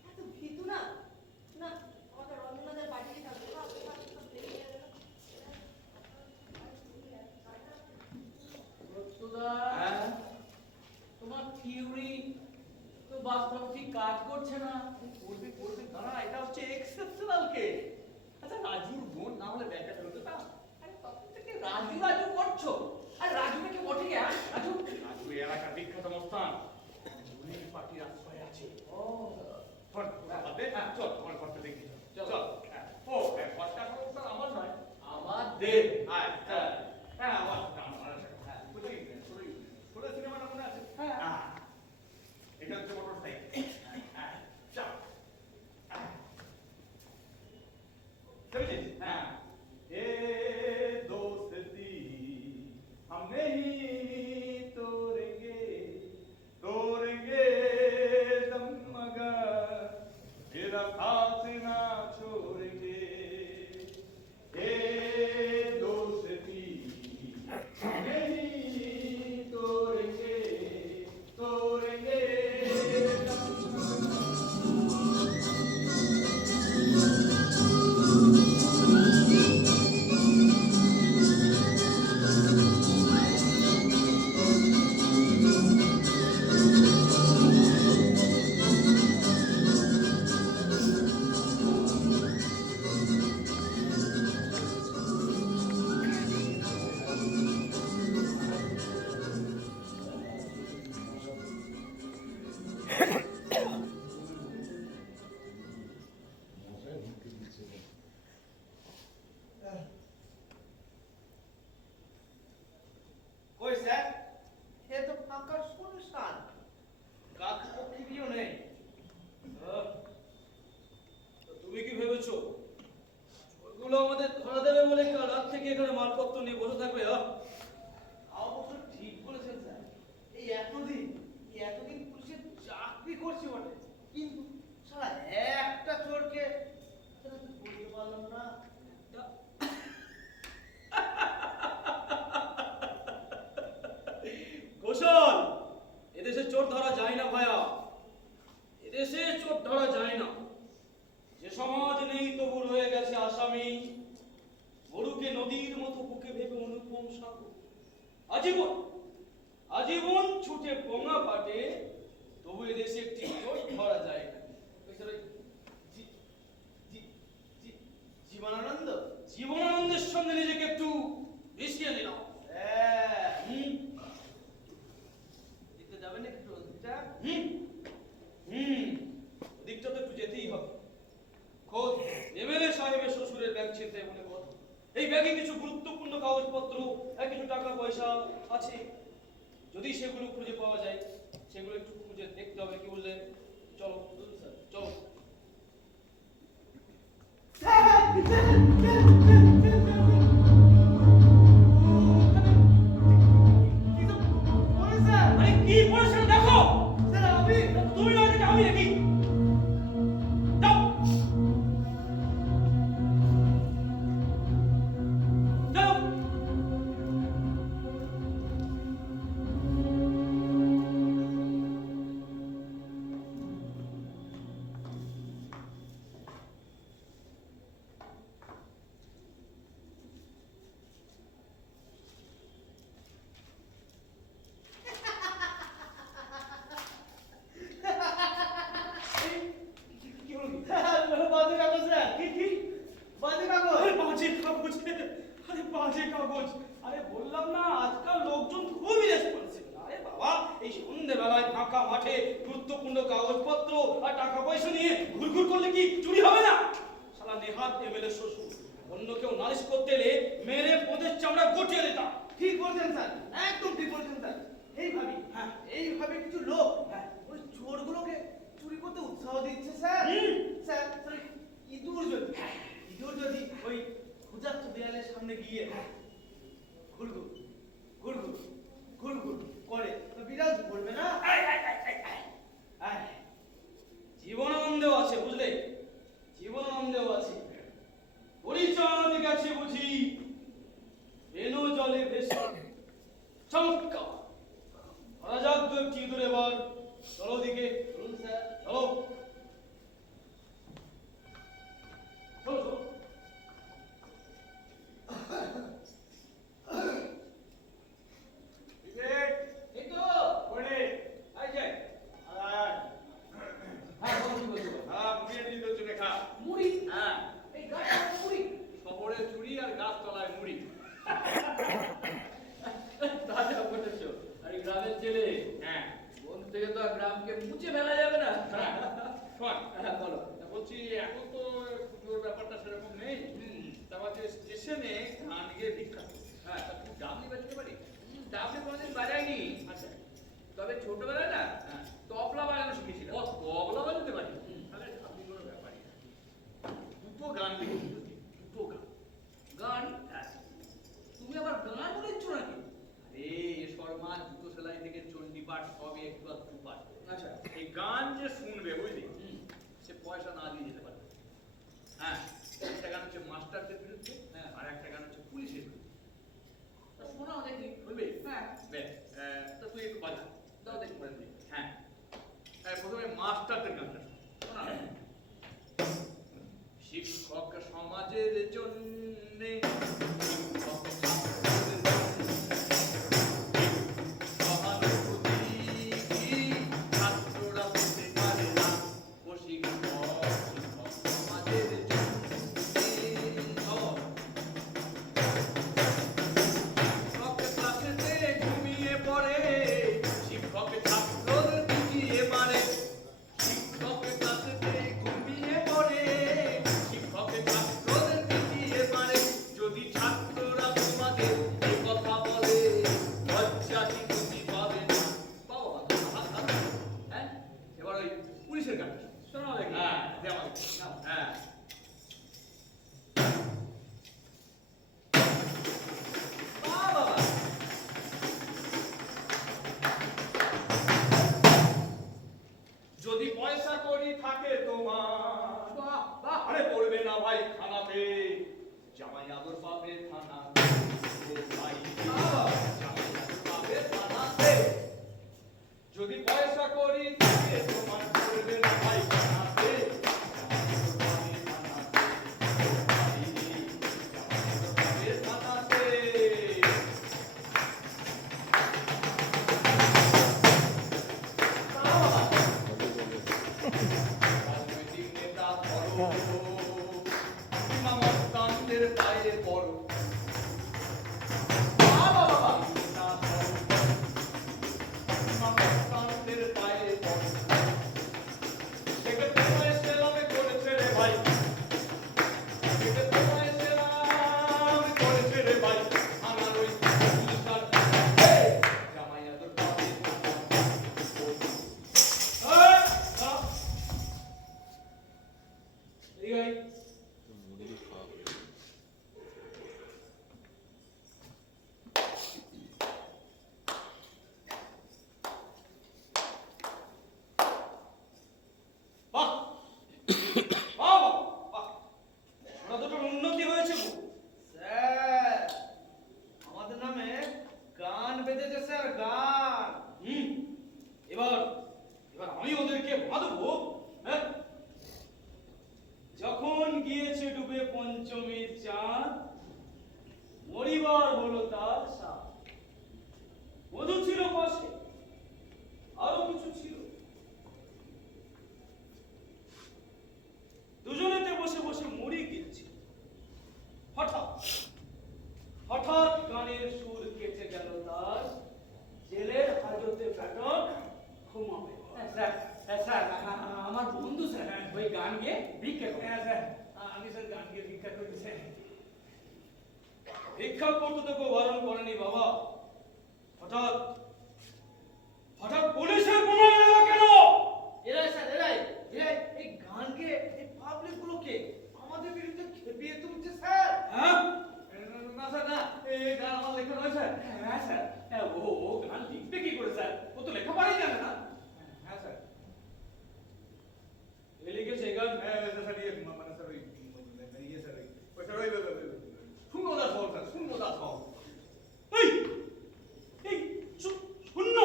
এত ভীতু না। না, আমাকে রঞ্জনাদের বাড়িতে থাকবে। সত্যদা, হ্যাঁ। তোমার থিওরি তো বাস্তব ঠিক কাজ করছে না। করবে করবে, দাঁড়া, এটা হচ্ছে এক্সেপশনাল কেস। আচ্ছা রাজুর বোন না হলে ব্যাগটা ফেরত দিতাম? আরে তখন থেকে রাজু রাজু করছো। আর রাজুটা কি বটে গিয়া রাজু? রাজু এই এলাকার বিখ্যাত মস্তান, জুনির পার্টির আশ্রয় আছে। ও চল, বাদে, হ্যাঁ, চল, আমার ঘরটা দেখি। চল। চল, হ্যাঁ। ও, ঘরটা এখন স্যার আমার নয়। আমার দে, আয়, হ্যাঁ, হ্যাঁ, আমার, হ্যাঁ, ষোলো সিনেমাটা মনে আছে? হ্যাঁ। এটা হচ্ছে মোটর সাইকেল। হ্যাঁ, চল। समझे? हाँ। ये दोस्ती हमने ধরা যায় না ভায়া, এদেশে চোর ধরা যায় না। যে সমাজ নেই তবু রয়ে গেছে আসামি, গরুকে নদীর মতো বুকে ভেবে অনুপম সাগর। আজীবন আজীবন ছুটে পোঙা ফাটে, তবু এদেশে একটি চোর ধরা যায় না। জীবনানন্দ। জীবনানন্দের সঙ্গে নিজেকে একটু মিশিয়ে দিলাম। দিতে যাবেন একটু ওদিকটা? ওদিকটা তো একটু যেতেই হবে। খোদ এমএলএ সাহেবের শ্বশুরের ব্যাগ ছিনতাই বলে কথা। এই ব্যাগে কিছু গুরুত্বপূর্ণ কাগজপত্র আর কিছু টাকা পয়সা আছে। যদি সেগুলো খুঁজে পাওয়া যায়, সেগুলো একটু খুঁজে দেখতে হবে, কি বললেন? চলো চলো। আরে কি পড়েছেন দেখো। তুমি না দেখে আমি দেখি। যাও যাও। কি হলো কি? বাজে কাগজ স্যার। কি? বাজে কাগজ। আরে বাজে কাগজ, আরে বাজে কাগজ। আরে বললাম না, আজকাল লোকজন খুবই রেসপন্সিবল। আরে বাবা, এই সন্ধ্যেবেলায় ফাঁকা মাঠে গুরুত্বপূর্ণ কাগজপত্র আর টাকা পয়সা নিয়ে ঘুরঘুর করলে কি চুরি হবে না? শালা নেহাত এমএলএ শ্বশুর, অন্য কেউ নালিশ করতে এলে মেরে পোদের চামড়া গটিয়ে দিতাম। ঠিক বলছেন স্যার, একদম ঠিক বলছেন স্যার। এইভাবে কিছু লোক ওই চোরগুলোকে চুরি করতে উৎসাহ দিচ্ছে স্যার। স্যার ইঁদুর যদি ওই ক্ষুধার্ত দেয়ালের সামনে গিয়ে ঘুরঘুর ঘুরঘুর ঘুরঘুর করে তো বিরাজ বলবে না? জীবনানন্দেও আছে, বুঝলে? জীবনানন্দেও আছে। পরিচয় গেছে বুঝি এনো জলে ভেসে। চমৎকার। ধরা যাক তো একটি ইঁদুর এবার। চলো দিকে। বলুন স্যার। চলো চলো চলো। বিবেক, এই তো ওরে, আই যাই। আয়। হ্যাঁ বলো, কি বলছো? মুড়ি এনে দিতে হচ্ছে খা। মুড়ি? হ্যাঁ, এই গাছটা মুড়ি? শহরে চুরি আর গাছতলায় মুড়ি। তাজা বলেছো। আর এই গ্রামের ছেলে, হ্যাঁ, বন থেকে তো আর গ্রামকে মুছে ফেলা যাবে না। শোন, হ্যাঁ বলো। বলছি এখন তো পুজোর ব্যাপারটা সেরকম নেই। তারপর যে স্টেশনে গান গিয়ে বিখ্যাত। হ্যাঁ। তা তুই ডাবলি বাজাতে পারি? ডাবলি কোনোদিন বাজাইনি, আচ্ছা। তবে ছোটবেলায় না হ্যাঁ। তবলা বাজানো শিখেছিলাম। ও, তবলা বাজাতে পারি? তাহলে ডাবলি কোনো ব্যাপারই না। দুটো গান লিখেছি, বুঝলি? দুটো গান। গান? হ্যাঁ। তুমি আবার গান বলেছ নাকি? আরে এ শর্মা জুতো সেলাই থেকে চণ্ডীপাঠ সবই একটু আধটু পাঠ করে। আচ্ছা। এই গান যে শুনবে, বুঝলি, সে পয়সা না দিয়ে যেতে পারবে। হ্যাঁ, একটা গান হচ্ছে মাস্টারদের বিরুদ্ধে, হ্যাঁ। আর একটা গান হচ্ছে পুলিশের বিরুদ্ধে। তা শোনাও দেখি। শুনবি? হ্যাঁ। বেশ, তা তুই একটু বাজা। দাও দেখি বলে দিই। হ্যাঁ, প্রথমে মাস্টারদের গানটা শোন। শোনাও। শিক্ষক সমাজের জন্যে, শিক্ষক ছাত্রদের জন্যে, সহানুভূতি কি ছাত্ররা পেতে পারে না। ও শিক্ষক, শিক্ষক সমাজের জন্যে। শিক্ষক ক্লাসেতে ঘুমিয়ে পড়ে, শিক্ষক ছাত্রদের বুঝিয়ে মারে। শিক্ষক ক্লাসেতে ঘুমিয়ে পড়ে, শিক্ষক ছাত্রদের বুঝিয়ে মারে। যদি ছাত্ররা তোমাদের এই কথা বলে, লজ্জা কি তুমি পাবে না? বাবা, হ্যাঁ, এবার ওই পুলিশের গানটা শোনাও দেখি। হ্যাঁ, দে আমাকে। হ্যাঁ, বাবা। যদি পয়সা কড়ি থাকে তোমার, বাহ বাহ। আরে পড়বে না ভাই খানাতে, জামাই আদর পাবে থানা। ও ভাই, জামাই আদর পাবে থানাতে। যদি পয়সা হচ্ছে স্যার গান। এবার এবার আমি ওদেরকে বাঁধবো। হ্যাঁ, যখন গিয়েছে ডুবে পঞ্চমীর চাঁদ, মরিবার হলো তার সাথ। মধু ছিল পাশে, আরো কিছু ছিল। দুজনেতে বসে বসে মুড়ি গিলছে। হঠাৎ হঠাৎ গানের সুর কেটে গেল তার। জেলের হাজতে ব্যাটক ঘুমাবে। স্যার স্যার আমার বন্ধু স্যার ওই গান গিয়ে ভিক্ষা করে। হ্যাঁ স্যার, আমি স্যার গান গিয়ে ভিক্ষা করি স্যার। ভিক্ষা করতে তো কেউ বারণ করেনি বাবা। হঠাৎ হঠাৎ পুলিশের বোমা এলো কেন? এরাই স্যার এরাই এরাই এই গান গিয়ে এই পাবলিক গুলোকে আমাদের বিরুদ্ধে খেপিয়ে তুলছে স্যার। হ্যাঁ, না স্যার না, এই গান আমার লেখা নয় স্যার। হ্যাঁ স্যার, হ্যাঁ, ও গান লিখবে কি করে স্যার? ও তো লেখাপড়াই জানে না। হ্যাঁ স্যার। এ লিখেছে এই গান? হ্যাঁ স্যার, ইয়ে মানে স্যার ওই ইয়ে স্যার ওই স্যার ওই শূন্যদাস হল স্যার, শূন্যদাস হল। এই এই শূন্য।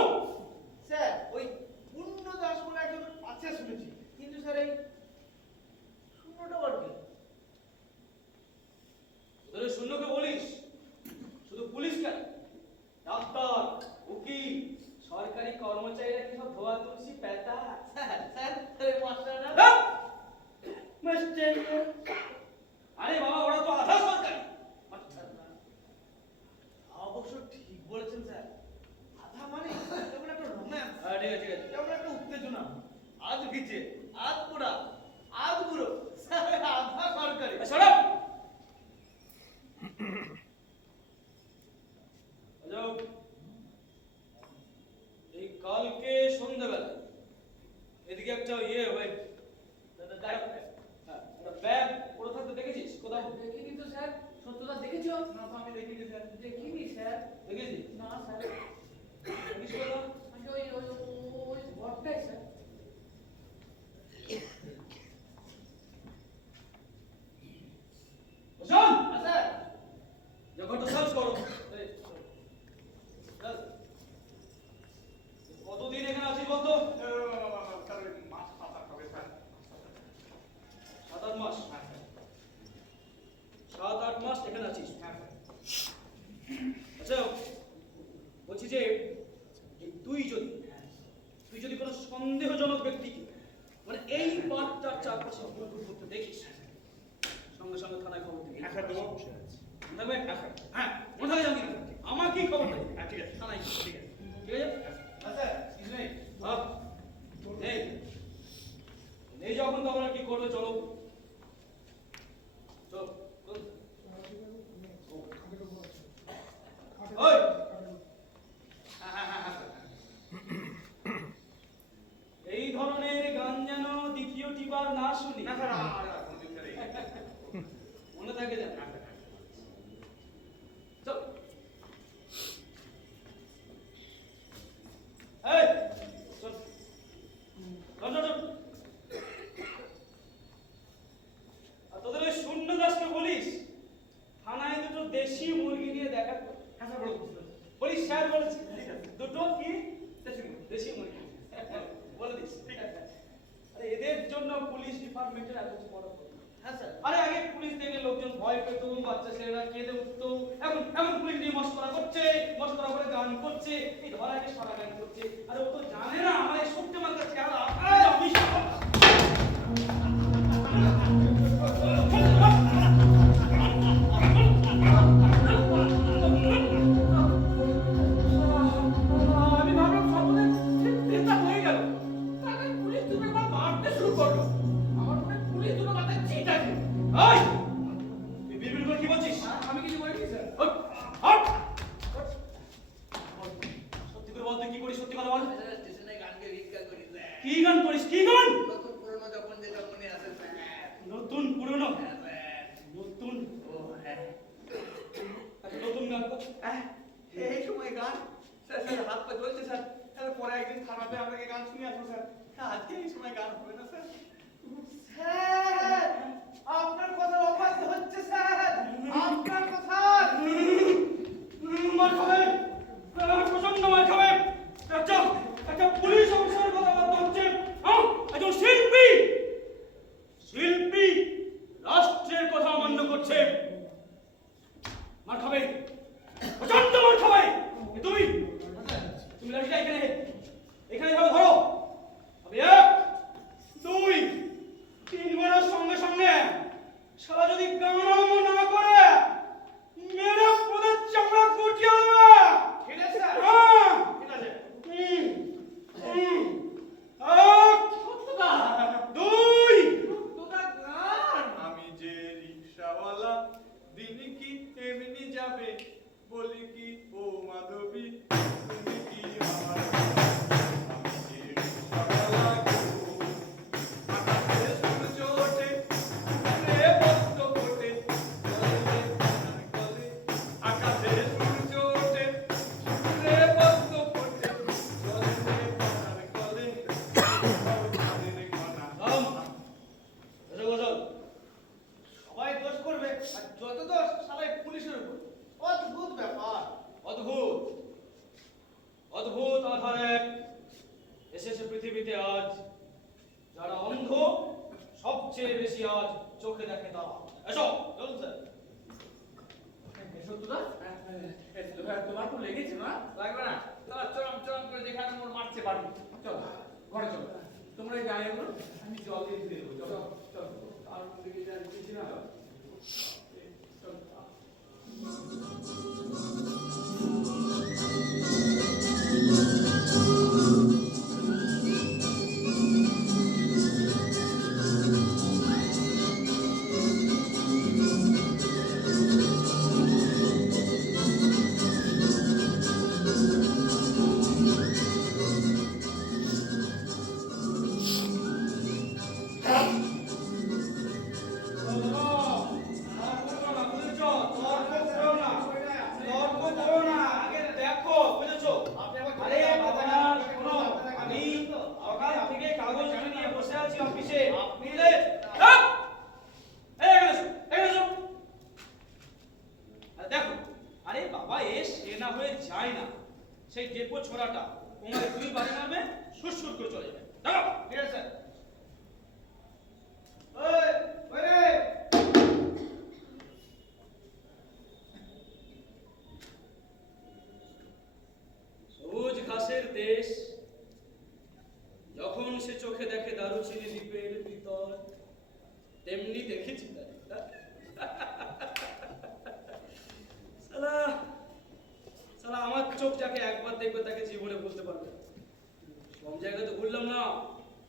স্যার ওই পূর্ণ দাস বলে একজন আছে শুনেছি, কিন্তু স্যার এই শূন্যটা আবার কি? তোদের শূন্যকে বলিস? শুধু পুলিশ কেন, ডাক্তার, উকিল, সরকারি কর্মচারীরা কি সব ধোয়া তুলসী পেতা? স্যার স্যার এই মাস্টাররা হ্যাঁ? মাস্টার, আরে বাবা, ওরা তো আধা সরকারি। মাস্টাররা অবশ্য ঠিক বলেছেন স্যার। আধা মানে যেমন একটা রোম্যান্স, হ্যাঁ, ঠিক আছে ঠিক আছে। যেমন একটা উত্তেজনা, আজ ভিজে আজ পুরা আজ পুরো স্যার আধা সরকারি। শোনো, যাও, এই কালকে সন্ধ্যাবেলা এদিকে একটা ইয়ে হয়, ব্যাগ পড়ে থাকতে দেখেছিস কোথাও? দেখিনি তো স্যার। সত্যতা দেখেছো? না তো আমি দেখিনি স্যার। দেখিনি স্যার। দেখেছিস? না স্যার, দেখিস কোথাও? আমি ওই ওই ওই ঘরটাই স্যার। শোন, স্যার যখনটা সার্চ করো। এই, চল। কতদিন এখানে আছিস বলতো? স্যার ওই মাছ পাতা খাবে স্যার। 7-8 মাস। 7-8 মাস এখানে আছিস। হ্যাঁ স্যার। আচ্ছা, বলছি যে এই তুই যদি কোনো সন্দেহজনক ব্যক্তিকে মানে এই বার্তার চারপাশে ঘুরঘুর করতে দেখিস, সঙ্গে সঙ্গে থানায় খবর দিবি। হ্যাঁ স্যার, দেবো। থাকবে? হ্যাঁ, মনে থাকে জানি না। আমাকেই খবর দেবে। হ্যাঁ ঠিক আছে। থানায় গিয়ে। ঠিক আছে। ঠিক আছে? স্যার কিছু নেই। হ্যাঁ, নেই নেই যখন তখন আর কি করবে? চলো চল, চল। ওই, এই ধরনের গান যেন দ্বিতীয়টিবার না শুনি। না স্যার, আর কোনদিন স্যার এই মনে থাকে যেন। চল। এই, চল। চল, চল, চল। আর তোদের ওই শূন্য দাসকে বলিস থানায় দুটো দেশি মুরগি নিয়ে দেখা কর। হ্যাঁ স্যার, বলো। বলিস স্যার বলেছি। ঠিক আছে। দুটো কি? দেশি মুরগি। বলে দিস। ঠিক আছে। আরে এদের জন্য পুলিশ ডিপার্টমেন্টের এত কিছু বড় কথা। হ্যাঁ স্যার। আরে আগে পুলিশ দেখলে লোকজন ভয় পেত, বাচ্চা ছেলেরা কেঁদে উঠতো। এখন পুলিশ নিয়ে মস্করা করছে, মস্করা করে গান করছে, এই ধরাকে সারা গান করছে। আরে ও তো জানে না আমার এই সত্যি মাত্রা চেহারা। আমি আমি ভাবলাম সর্বদা নেতা হয়ে গেল। তাহলে পুলিশ দুটো আবার মারতে শুরু করলো। আমার মনে হয় পুলিশ দুটো মাথায় চিট আছে। এই, তুই বিড়বিড় করে কি বলছিস? আমি কিছু বলিনি স্যার। Hot, hot, hot. সত্যি করে বল, তুই কি করিস? সত্যি কথা বল। স্যার স্টেশনে গান গিয়ে ভিক্ষা করি স্যার। কি গান করিস? কি গান? নতুন পুরনো যখন যেটা মনে আসে স্যার। নতুন পুরনো? হ্যাঁ স্যার। নতুন? ও হ্যাঁ। একটা নতুন গান কর। এই সময় গান স্যার, স্যার হাত পা জ্বলছে স্যার। স্যার পরে একদিন থানাতে আপনাকে গান শুনে আসবো স্যার। আজকে এই সময় গান হবে না স্যার। স্যার আপনার কথা অবাক হচ্ছে স্যার। আপনার কথা মার খাবে, প্রচন্ড অদ্ভুত আধার এক এসেছে পৃথিবীতে আজ, যারা অন্ধ সবচেয়ে বেশি আজ চোখে দেখে তারা। এসো চলুন স্যার। সত্যদা তোমার খুব লেগেছে না? লাগবে না, তারা চরম চরম করে যেখানে মোর মারছে পারবো। চলো ঘরে চলো, তোমরা এই গায়ে এগুলো আমি জল দিয়ে দিতে দেবো। চলো চলো, আর দিকে যাই কিছু না। চলো। সেই ডেপো ছোড়াটা তোমার দুই বাড়ি নামে সুরসুর করে চলে যাবে। দাঁড়াও। ঠিক আছে স্যার। সবুজ ঘাসের দেশ, যখন সে চোখে দেখে দারুচিনি দ্বীপের ভিতর, তেমনি দেখেছি সালা সালা আমার চোখ যাকে একবার দেখবে তাকে জীবনে বলতে পারবে না। সব জায়গায় তো ঘুরলাম না,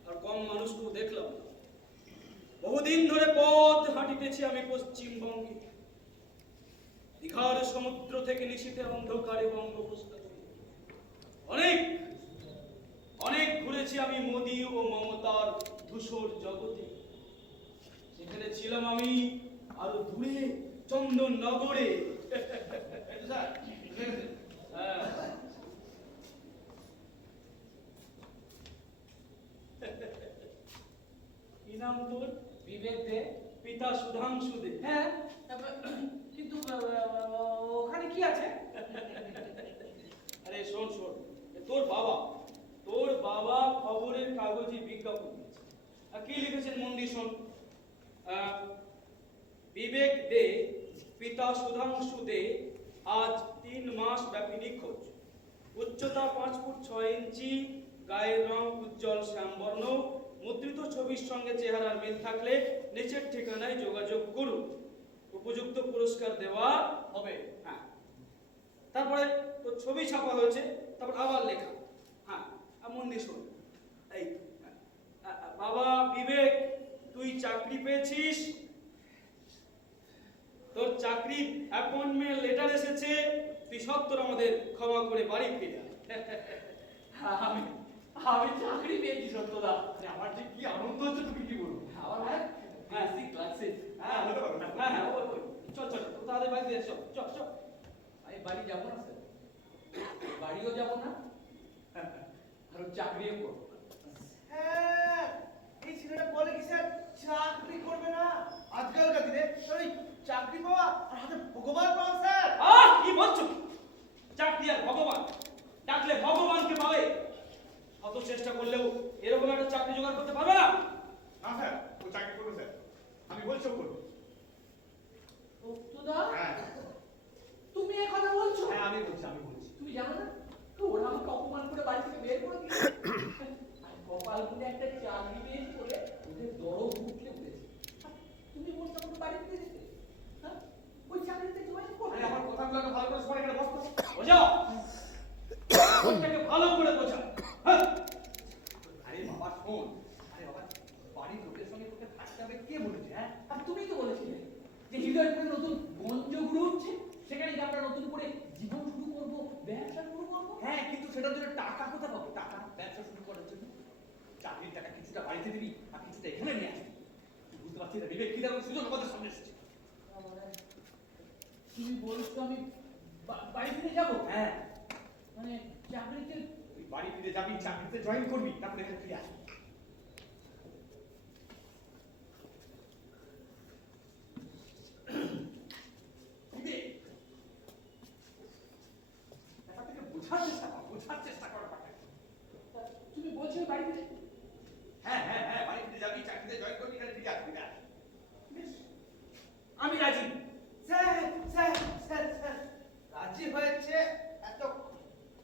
আর কম মানুষকেও দেখলাম না। বহুদিন ধরে পথ হাঁটিতেছি আমি পশ্চিমবঙ্গে, দীঘার সমুদ্র থেকে নিশীথে অন্ধকারে বঙ্গোপসাগরে। অনেক অনেক ঘুরেছি আমি মোদি ও মমতার ধূসর জগতে। সেখানে ছিলাম আমি আরো দূরে চন্দননগরে। স্যার কি নাম তোর? বিবেক দে। পিতা সুধাংশু দে। হ্যাঁ, কিন্তু ওখানে কি আছে? আরে শোন শোন, তোর বাবা খবরের কাগজে বিজ্ঞাপন দিয়েছে। আর কি লিখেছেন মন দিয়ে শোন। বিবেক দে, পিতা সুধাংশু দে, আজ 3 মাস ব্যাপী নিখোঁজ। উচ্চতা 5 ফুট 6 ইঞ্চি, গায়ের রং উজ্জ্বল শ্যামবর্ণ। মুদ্রিত ছবির সঙ্গে চেহারার মিল থাকলে নিচের ঠিকানায় যোগাযোগ করুন, উপযুক্ত পুরস্কার দেওয়া হবে। হ্যাঁ, তারপরে তো ছবি ছাপা হয়েছে, তারপর আবার লেখা। হ্যাঁ, মন দিয়ে শোন। এই বাবা বিবেক, তুই চাকরি পেয়েছিস, তোর চাকরির অ্যাপয়েন্টমেন্ট লেটার এসেছে, তুই সত্তর আমাদের ক্ষমা করে বাড়ি ফিরে আয়। আমি আমি চাকরি পেয়েছি সত্যদা। আমার যে কি আনন্দ হচ্ছে তুমি কি বলবো। আমার বেসিক ক্লাসে। হ্যাঁ হ্যাঁ হ্যাঁ, ওই চল চল, তাদের বাড়ি দিয়ে চল চল চল। আমি বাড়ি যাবো না স্যার, বাড়িও যাবো না, আর চাকরিও করবো না। হ্যাঁ, এই ছেলেটা বলে কি স্যার চাকরি করবে না? আজকালকার দিনে ওই চাকরি পাওয়া আর হাতে ভগবান পাওয়া স্যার। কি বলছো? চাকরি আর ভগবান, ডাকলে ভগবানকে পাবে। অত চেষ্টা করলেও এরকম একটা চাকরি জোগাড় করতে পারবে না। না স্যার, ও চাকরি করবে স্যার, আমি বলছি ও করবে। সত্যদা, হ্যাঁ তুমি এ কথা বলছো? হ্যাঁ, আমি বলছি। তুমি জানো না ওরা আমাকে অপমান করে বাড়ি থেকে বের করে দিয়েছে। আর কপাল করে একটা চাকরি পেয়েছি বলে ওদের দরদ উঠলে উঠেছে। তুমি বলছো আমাকে বাড়ি থেকে যেতে? হ্যাঁ, ওই চাকরিতে জয়েন করবে? আমার কথাগুলোকে ভালো করে সবাই এখানে বসতো। বোঝাও, ওটাকে ভালো করে বোঝাও। হ্যাঁ, আরে বাবা শোন, আরে বাবা বাড়ির লোকের সঙ্গে তোকে থাকতে হবে কে বলেছে? হ্যাঁ, আর তুমি তো বলেছিলে যে হৃদয়পুরে নতুন মঞ্চ গড়ে উঠছে, সেখানে গিয়ে আমরা নতুন করে জীবন শুরু করবো, ব্যবসা শুরু করবো। হ্যাঁ, কিন্তু সেটার জন্য টাকা কোথা পাবো? টাকা ব্যবসা শুরু করার জন্য চাকরির টাকা কিছুটা বাড়িতে দিবি আর কিছুটা এখানে নিয়ে আসবি। তুই বুঝতে পারছিস না বিবেক কি ধরনের সুযোগ আমাদের সামনে এসেছে। তুমি বলছো আমি বাড়ি ফিরে যাবো? হ্যাঁ, মানে চাকরিতে? তুই বাড়ি ফিরে যাবি, চাকরিতে জয়েন করবি, তারপরে এখানে ফিরে আসবি। বিবেক, ব্যাপারটাকে বোঝার চেষ্টা কর, বোঝার চেষ্টা কর। বাড়িতে? হ্যাঁ হ্যাঁ হ্যাঁ, বাড়ি ফিরে যাবি, চাকরিতে জয়েন করবি, এখানে ফিরে আসবি না। বেশ, আমি রাজি। স্যার স্যার স্যার স্যার রাজি হয়েছে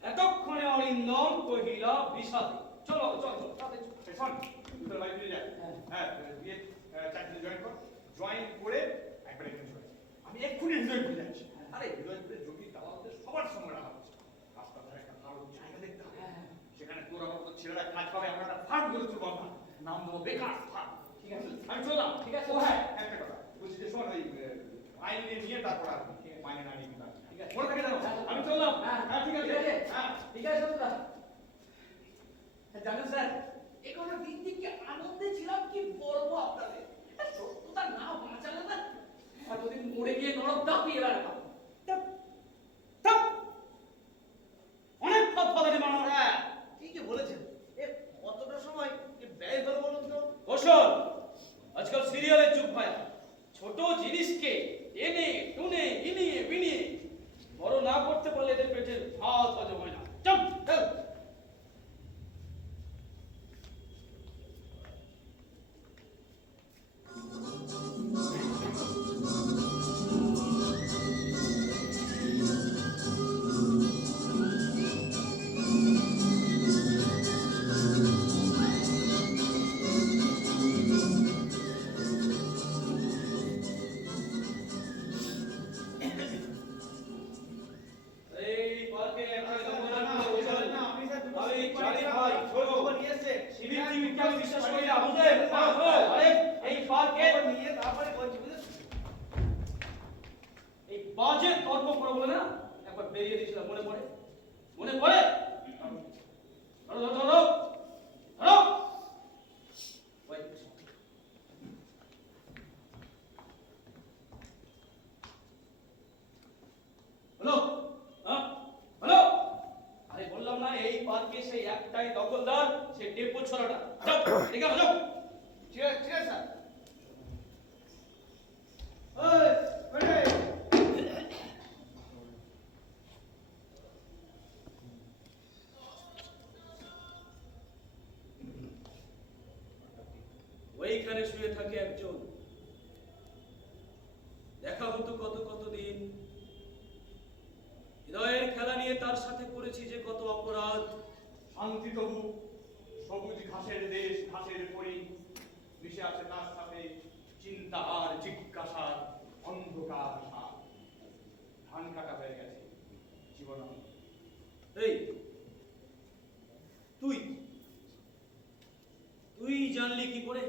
এতক্ষণে অরিন্দম কহিল বিষাদে। চলো চল চল তাড়াতাড়ি চল। এই শোন, তুই তোর বাড়ি ফিরে যা। হ্যাঁ। হ্যাঁ, গিয়ে চাকরিতে জয়েন কর। জয়েন করে একবার এখানে চলে আয়। আমি এক্ষুনি হৃদয়পুরে যাচ্ছি। আরে হৃদয়পুরে জমি দালালদের সবার সঙ্গে রাখা হচ্ছে। রাস্তার ধারে একটা ভালো জায়গা দেখতে হবে। হ্যাঁ। সেখানে তোর আমার মতো ছেলেরা কাজ পাবে, আমরা একটা ফার্ম গড়ে তুলবো আমরা। নাম দেবো বেকার ফার্ম। ঠিক আছে। আমি চললাম। ঠিক আছে। ও হ্যাঁ, একটা কথা বলছি যে শোন, ওই আইনে নিয়ে তারপর আসবি। মাইনে না নিয়ে কিন্তু আসবি না। ঠিক আছে। মনে থাকে জানো? হ্যাঁ। আমি চললাম। হ্যাঁ, হ্যাঁ, ঠিক আছে। ঠিক আছে। হ্যাঁ। ঠিক আছে সন্ধ্যা। জানো স্যার, এখনো দিন দিন কি আনন্দে ছিলাম কি বলবো আপনাদের। সত্যতা না বাঁচালে না এতদিন মরে গিয়ে নরক দাপিয়ে বেড়াতাম। অনেক কথা মানা। স্যার ঠিকই বলেছেন। এ কতটা সময় এ ব্যয় হলো বলুন তো? কৌশল, আজকাল সিরিয়ালের যুগ ভাই। ছোট জিনিসকে এনে টুনে ইনিয়ে বিনিয়ে বড় না করতে পারলে এদের পেটের ভাত হজম হয় না। চল চল। এই পার্কে একটা দমদার কৌশল। আমি জানি ভাই, শোনো। শিবির টিবিরকে আমি বিশ্বাস করি না, বুঝলে? আরে এই পার্কে নিয়ে তারপরে বলছি বুঝেছো? এই বাজে তর্ক করে বলে না একবার বেরিয়ে দিয়েছিলাম, মনে পড়ে? মনে পড়ে? ধরো ধরো ধরো ধরো। Wait. হ্যালো, হ্যাঁ হ্যালো। আরে বললাম না এই পার্কে সেই একটাই দখলদার, সে টেপো ছড়াটা। যাও ঠিক আছে, যাও। ঠিক আছে ঠিক আছে স্যার। ওই ওই ওইখানে শুয়ে থাকে একজন, দেখা হতো কত কত দিন। হৃদয়ের খেলা নিয়ে তার সাথে করেছি যে কত অপরাধ। শান্তি তবু, সবুজ ঘাসের দেশ, ঘাসের পরি, মিশে আছে তার সাথে চিন্তা আর জিজ্ঞাসার অন্ধকার সাপ। ধান কাটা হয়ে গেছে জীবন। এই তুই তুই জানলি কি করে?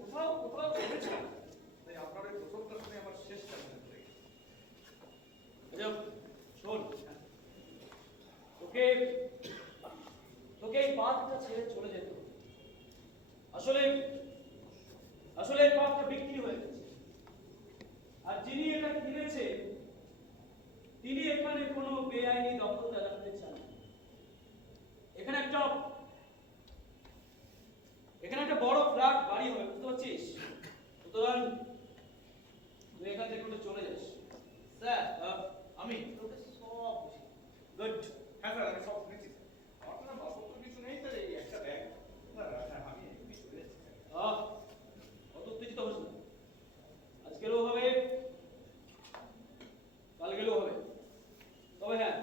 কোথাও কোথাও পড়েছে, তাই আপনার ওই প্রথমটা শুনে আমার শেষটা মনে পড়ে গেছে। আচ্ছা, শোন, তোকে তোকে এই পার্কটা ছেড়ে চলে যেতে হবে। আসলে আসলে এই পার্কটা বিক্রি হয়ে গেছে, আর যিনি এটা কিনেছে তিনি এখানে কোনো বেআইনি দখলদার রাখতে চান না। এখানে একটা বড় ফ্ল্যাট বাড়ি হবে, বুঝতে পারছিস? সুতরাং তুই এখান থেকে একটু চলে যাস। স্যার আমি তোকে সব বুঝি। গুড। হ্যাঁ স্যার, আমি সব শুনেছি স্যার। আপনার বাসন তো কিছু নেই স্যার, এই একটা ব্যাগ। স্যার আমি এমনি চলে যাচ্ছি স্যার। অত উত্তেজিত হোস না। আজকেরও হবে, কাল গেলেও হবে, তবে হ্যাঁ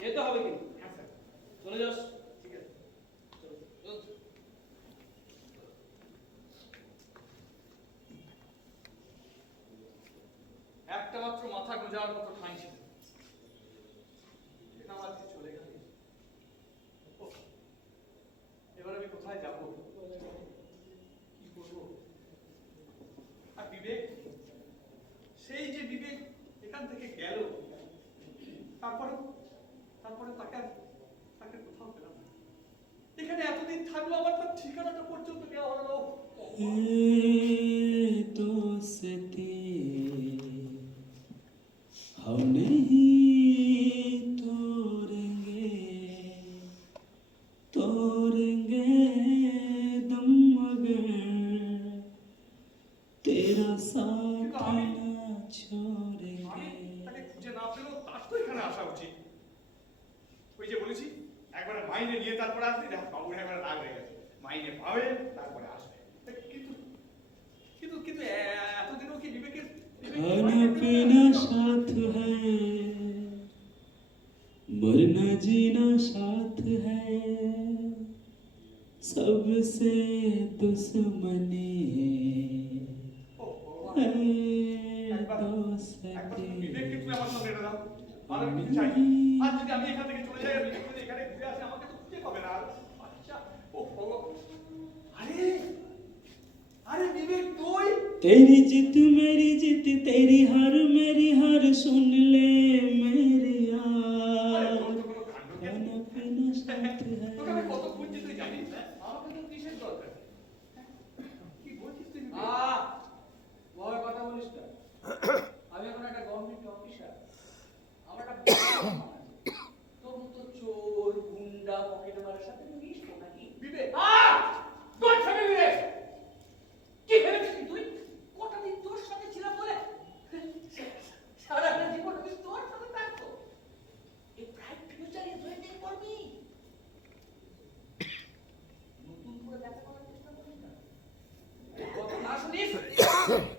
যেতে হবে কিন্তু। হ্যাঁ স্যার, চলে যাস। ঠিক আছে। চলো, চলো। একটা মাত্র মাথা গোজার মতো ঠাঁই ছিল, সেটা আমার আজকে চলে গেল। ওহ, এবার আমি কোথায় যাব, কি করব? আর বিবেক, সেই যে বিবেক এখান থেকে গেল, তারপরে তারপরে তাকে কোথাও পেলাম না। এখানে এতদিন থাকলো, আমার তার ঠিকানাটা পর্যন্ত দেওয়া হলো। दोस्ती हम नहीं तोड़ेंगे दम मगर तेरा साथ আমি ना छोड़ेंगे। তাকে খুঁজে না পেলেও তার তো এখানে আসা উচিত। ওই যে বলেছি, একবার মাইনে মাইনে নিয়ে তারপরে আসবে, যা বাবুর একবার রাগ হয়ে গেছে, মাইনে পাবে তারপরে আসবে। কিন্তু কিন্তু কিন্তু এতদিনও কি বিবেকের खाना पीना साथ है, मरना जीना साथ है, सबसे दुश्मनी है दोस्ती। বিবেককে তুমি আমার সঙ্গে এটা দাও, আর আমি কিছু চাই না। আর যদি আমি এখান থেকে চলে যাই, আর বিবেক যদি এখানে ঘুরে আসে, আমাকে তো খুঁজে পাবে না। আর আচ্ছা, ও ভগবান, আরে আরে বিবেক তুই, तेरी जिद मेरी जिद, तेरी हार मेरी हार, सुन ले मेरी আরে यार, তোর তো কোনো কাণ্ড জ্ঞান নেই। खाना पीना साथ তোকে আমি है। কত খুঁজছি তুই জানিস না? আমাকে তো কিসের দরকার? কি বলছিস তুই বিবেক? ভয় কথা বলিস না। আমি এখন একটা গভর্নমেন্ট অফিসার, আমার একটা বড় সম্মান আছে। তোর মতো চোর গুন্ডা পকেট মারার সাথে আমি মিশবো নাকি? বিবেক, তোর সাথে বিবেক কি ভেবেছিস তুই? কটা দিন তোর সাথে ছিলাম বলে সারাটা জীবন আমি তোর সাথে থাকবো? এই bright future is waiting for me. নতুন করে দেখা করার চেষ্টা করিস না। কথা না শুনিস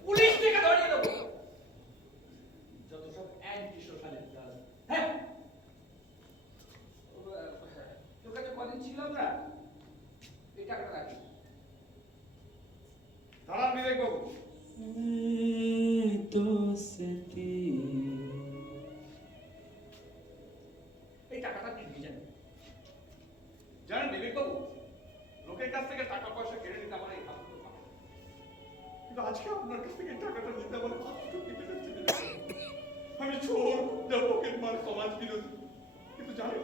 পুলিশ থেকে ধরিয়ে দেবো। যত সব অ্যান্টি সোশ্যাল ইন্টারেস্ট। হ্যাঁ, তোর কাছে কদিন ছিলাম না, এই টাকাটা রাখি। দাঁড়ান বিবেক বাবু, दोस्ती এই টাকাটা কি জানি? জানেন বিবেক বাবু, লোকের কাছ থেকে টাকা পয়সা কেড়ে নিতে আমার এই হাত দুটো কাঁপে। কিন্তু আজকে আপনার কাছ থেকে টাকাটা নিতে আমার হাত দুটো কেঁপে যাচ্ছে বিবেক বাবু। আমি চোর, যা পকেট মার, সমাজ বিরোধী, কিন্তু জানেন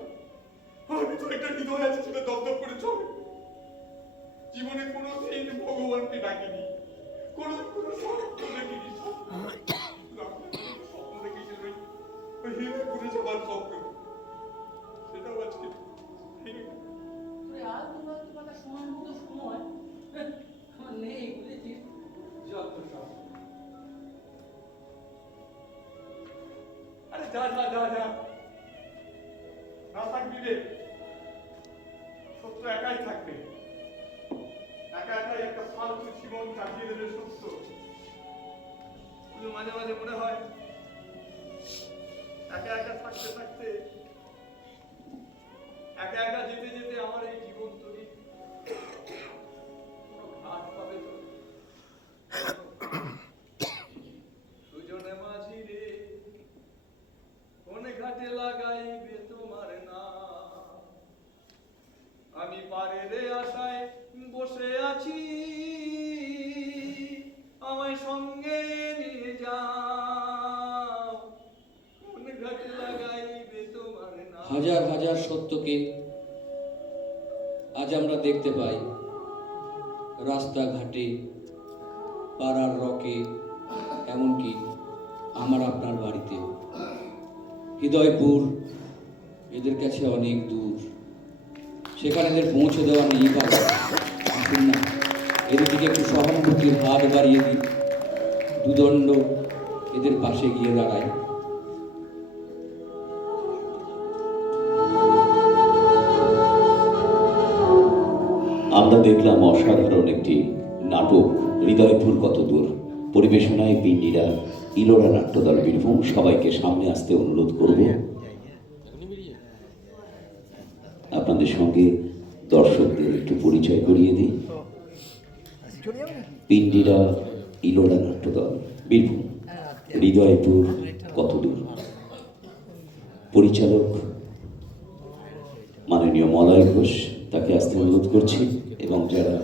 আমি তো একটা হৃদয় আছে সেটা দপদপ করে চলে। জীবনে কোনোদিন ভগবানকে ডাকিনি, কোনো স্বপ্ন দেখিনি। শুধু আপনার কাছে একটা স্বপ্ন দেখেছিলেন, ওই হৃদয় ঘুরে যাবার স্বপ্ন, সেটাও আজকে ভেঙে গেল। তোর আলতু ফালতু কথা শোনার মতো সময় আমার নেই, বুঝেছিস? যত সব আরে যা যা যা যা, না থাক বিবেক, সত্য একাই থাকবে, একা একাই একটা ফালতু জীবন কাটিয়ে দেবে সত্য। শুধু মাঝে মাঝে মনে হয় একা একা থাকতে থাকতে, একা একা যেতে যেতে আমার এই জীবন তৈরি কোনো ঘাট পাবে তো। দুজনে মাঝি রে, কোন ঘাটে লাগাইবে তোমার নাম, আমি পারের আশায় বসে আছি, আমায় সঙ্গে নিয়ে যাও, কোন ঘাটে লাগাইবে তোমার নাম। হাজার হাজার সত্যকে আজ আমরা দেখতে পাই রাস্তাঘাটে, পাড়ার রকে, এমনকি আমার আপনার বাড়িতেও। হৃদয়পুর এদের কাছে অনেক দূর, সেখানে এদের পৌঁছে দেওয়া নেই পাবে। আসুন না এদের দিকে একটু সহানুভূতির হাত বাড়িয়ে দিই, দুদণ্ড এদের পাশে গিয়ে দাঁড়ায়। আমরা দেখলাম অসাধারণ একটি নাটক হৃদয়পুর কত দূর। পরিবেশনায় পিন্ডিরা ইলোরা নাট্যদল বীরভূম। সবাইকে সামনে আসতে অনুরোধ করব। আপনাদের সঙ্গে দর্শকদের একটু পরিচয় করিয়ে দিই। পিন্ডিরা ইলোরা নাট্যদল বীরভূম, হৃদয়পুর কত দূর। পরিচালক মাননীয় মলয় ঘোষ, তাকে আসতে অনুরোধ করছি, এবং যারা